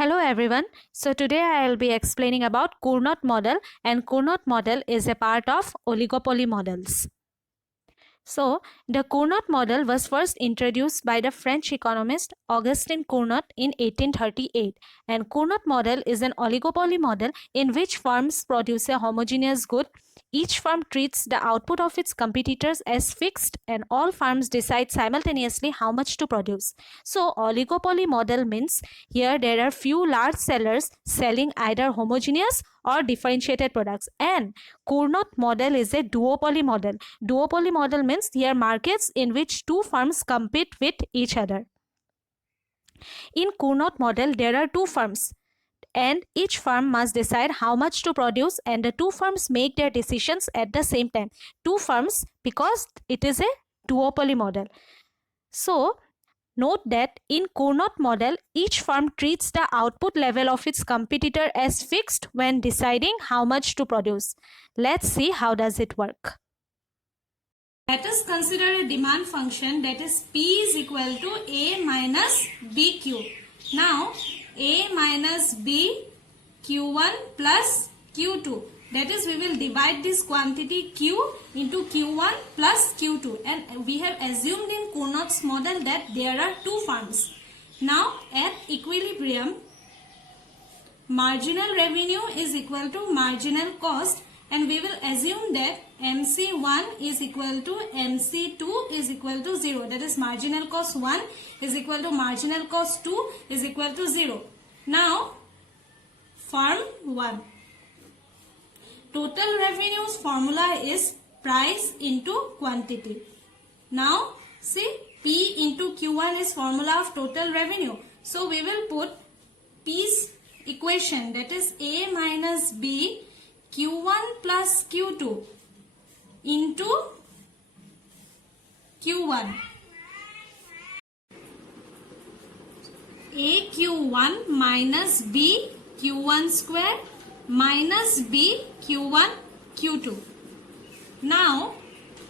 Hello everyone. So today I will be explaining about Cournot model, and Cournot model is a part of oligopoly models. So the Cournot model was first introduced by the French economist Augustin Cournot in 1838, and Cournot model is an oligopoly model in which firms produce a homogeneous good. Each firm treats the output of its competitors as fixed, and all firms decide simultaneously how much to produce. So oligopoly model means here there are few large sellers selling either homogeneous or differentiated products, and Cournot model is a duopoly model. Duopoly model means here markets in which two firms compete with each other. In Cournot model, there are two firms, and each firm must decide how much to produce, and the two firms make their decisions at the same time. Two firms because it is a duopoly model. So note that in Cournot model, each firm treats the output level of its competitor as fixed when deciding how much to produce. Let's see how does it work. Let us consider a demand function, that is P is equal to A minus BQ. Now A minus B Q1 plus Q2. That is, we will divide this quantity Q into Q1 plus Q2, and we have assumed in Cournot's model that there are two firms. Now at equilibrium, marginal revenue is equal to marginal cost, and we will assume that MC1 is equal to MC2 is equal to 0. That is, marginal cost 1 is equal to marginal cost 2 is equal to 0. Now firm 1. Total revenues formula is price into quantity. Now see, P into Q1 is formula of total revenue. So we will put P's equation, that is A minus B Q1 plus Q2 into Q1. A Q1 minus B Q1 square minus B Q1 Q2. Now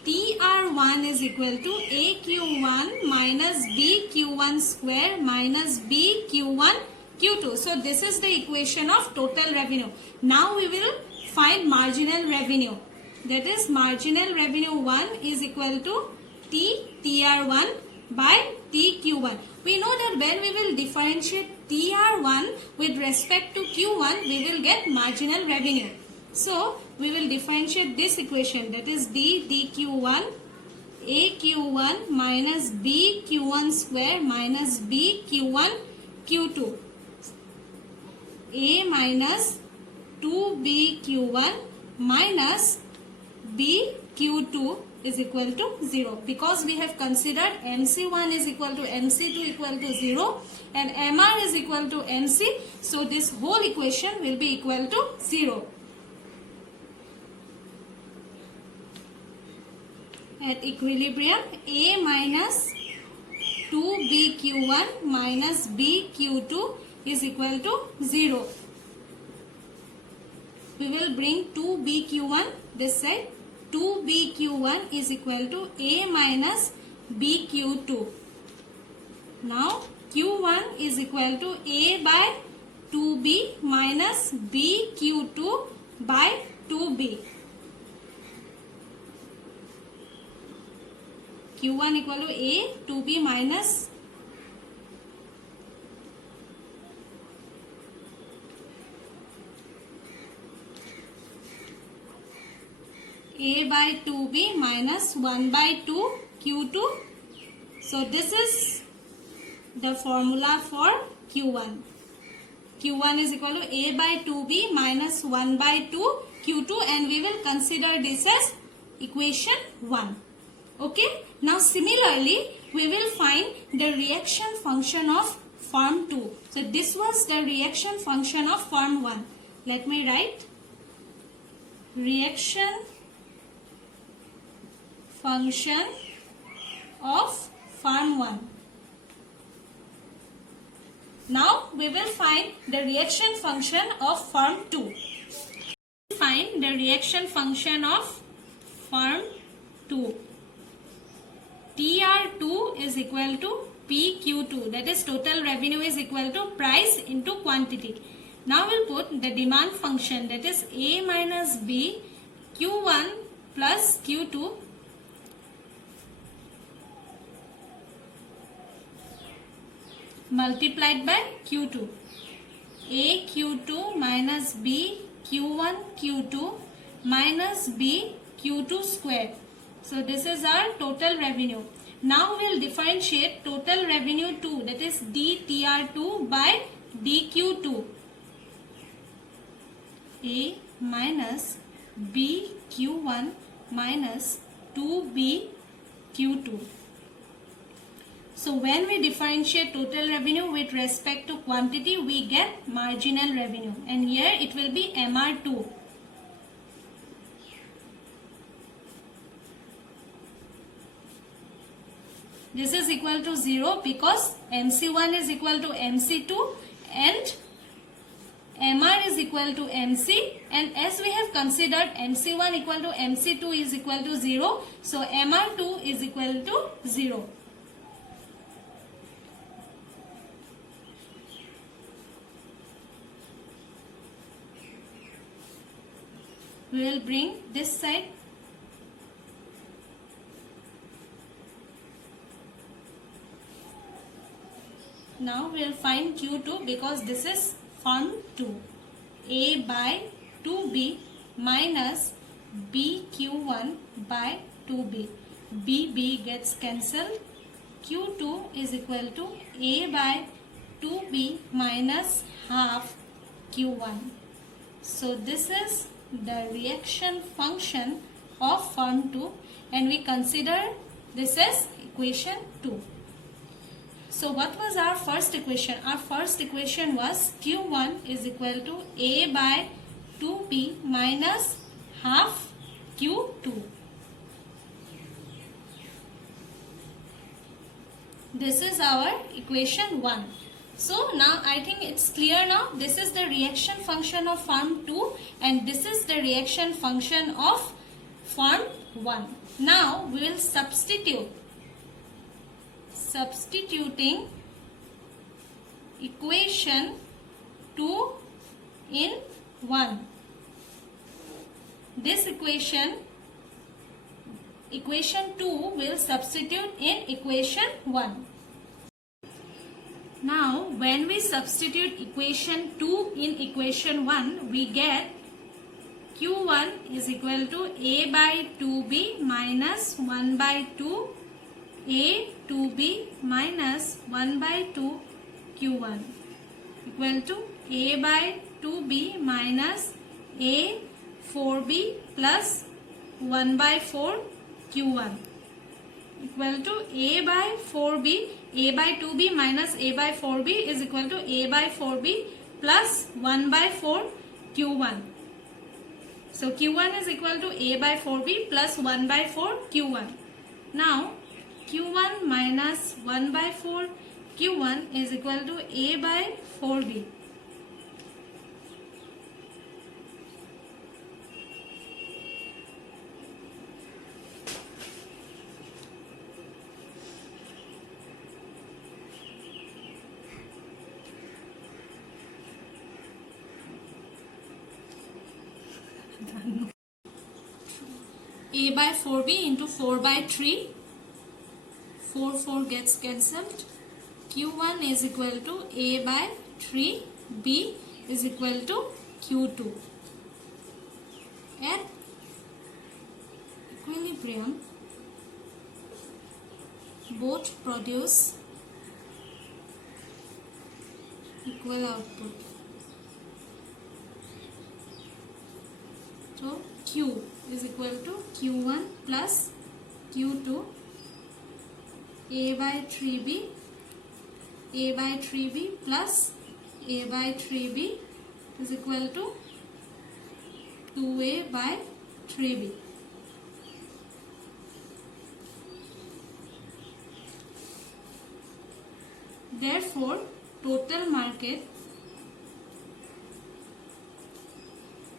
TR1 is equal to A Q1 minus B Q1 square minus B Q1 Q2. So this is the equation of total revenue. Now we will find marginal revenue. That is, marginal revenue 1 is equal to TR1 by TQ1. We know that when we will differentiate TR1 with respect to Q1, we will get marginal revenue. So we will differentiate this equation, that is DQ1 AQ1 minus BQ1 square minus BQ1 Q2. A minus 2BQ1 minus BQ2 is equal to 0, because we have considered MC1 is equal to MC2 equal to 0 and MR is equal to MC. So this whole equation will be equal to 0. At equilibrium, A minus 2BQ1 minus BQ2 is equal to 0. We will bring 2BQ1 this side. 2BQ1 is equal to A minus BQ2. Now Q1 is equal to A by 2B minus BQ2 by 2B. Q1 equal to A 2B minus A by 2B minus 1 by 2 Q2. So this is the formula for Q1. Q1 is equal to A by 2B minus 1 by 2 Q2, and we will consider this as equation 1. Okay. Now similarly, we will find the reaction function of firm 2. So this was the reaction function of firm 1. Let me write reaction function of firm 1. Now we will find the reaction function of firm 2. Find the reaction function of firm 2. TR2 is equal to PQ2, that is total revenue is equal to price into quantity. quantity. Now we'll put the demand function, that is A minus B Q1 plus Q2 multiplied by Q2. A Q2 minus B Q1 Q2 minus B Q2 square. So this is our total revenue. Now we'll differentiate total revenue 2, that is DTR2 by DQ2. A minus B Q1 minus 2B Q2. So when we differentiate total revenue with respect to quantity, we get marginal revenue, and here it will be MR2. This is equal to 0 because MC1 is equal to MC2 and MR is equal to MC, and as we have considered MC1 equal to MC2 is equal to 0, so MR2 is equal to 0. We will bring this side. Now we will find Q2 because this is firm 2. A by 2B minus BQ1 by 2B. BB gets cancelled. Q2 is equal to A by 2B minus half Q1. So this is the reaction function of firm 2, and we consider this as equation 2. So what was our first equation? Our first equation was Q1 is equal to A by 2B minus half Q2. This is our equation 1. So now I think it's clear now. This is the reaction function of firm 2 and this is the reaction function of firm 1. Now we will substituting equation 2 in 1. This equation 2 will substitute in equation 1. Now when we substitute equation 2 in equation 1, we get Q1 is equal to A by 2B minus 1 by 2 A 2B minus 1 by 2 Q1 equal to A by 2B minus A 4B plus 1 by 4 Q1 equal to A by 4B. A by 2B minus A by 4B is equal to A by 4B plus 1 by 4 Q1. So Q1 is equal to A by 4B plus 1 by 4 Q1. Now Q1 minus 1 by 4 Q1 is equal to A by 4B. A by 4B into 4 by 3. 4 gets cancelled. Q1 is equal to A by 3. B is equal to Q2. At equilibrium, both produce equal output. So Q is equal to Q1 plus Q2 A by 3B plus A by 3B is equal to 2A by 3B. Therefore, total market,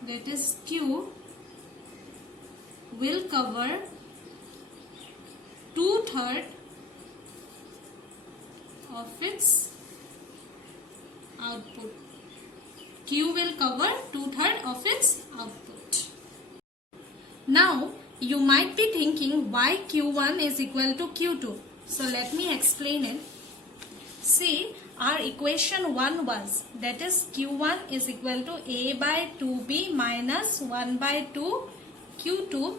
that is Q, will cover 2/3 of its output. Q will cover 2/3 of its output. Now you might be thinking why Q1 is equal to Q2. So let me explain it. See, our equation 1 was, that is Q1 is equal to A by 2B minus 1 by 2 Q2.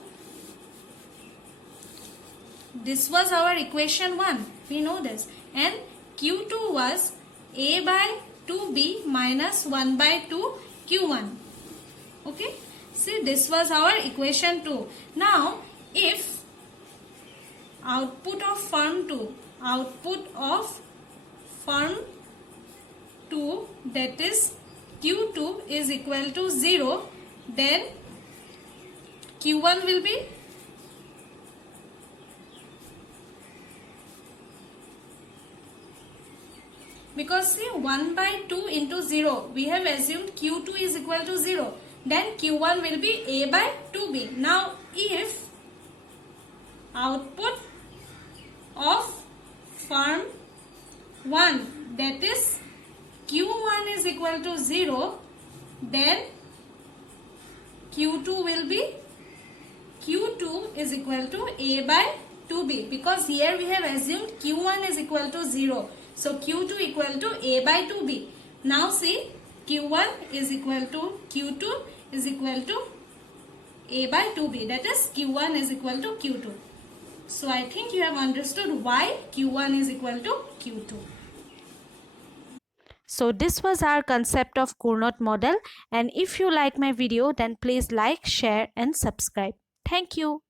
This was our equation 1. We know this. And Q2 was A by 2B minus 1 by 2 Q1. Okay. See, this was our equation 2. Now, if output of firm 2, that is Q2 is equal to 0, then Q1 will be because see 1 by 2 into 0, we have assumed Q2 is equal to 0. Then Q1 will be A by 2B. Now if output of firm 1, that is Q1 is equal to 0, then Q2 will be Q2 is equal to A by 2B, because here we have assumed Q1 is equal to 0. So Q2 equal to A by 2B. Now see, Q1 is equal to Q2 is equal to A by 2B, that is Q1 is equal to Q2. So I think you have understood why Q1 is equal to Q2. So this was our concept of Cournot model, and if you like my video then please like, share and subscribe. Thank you.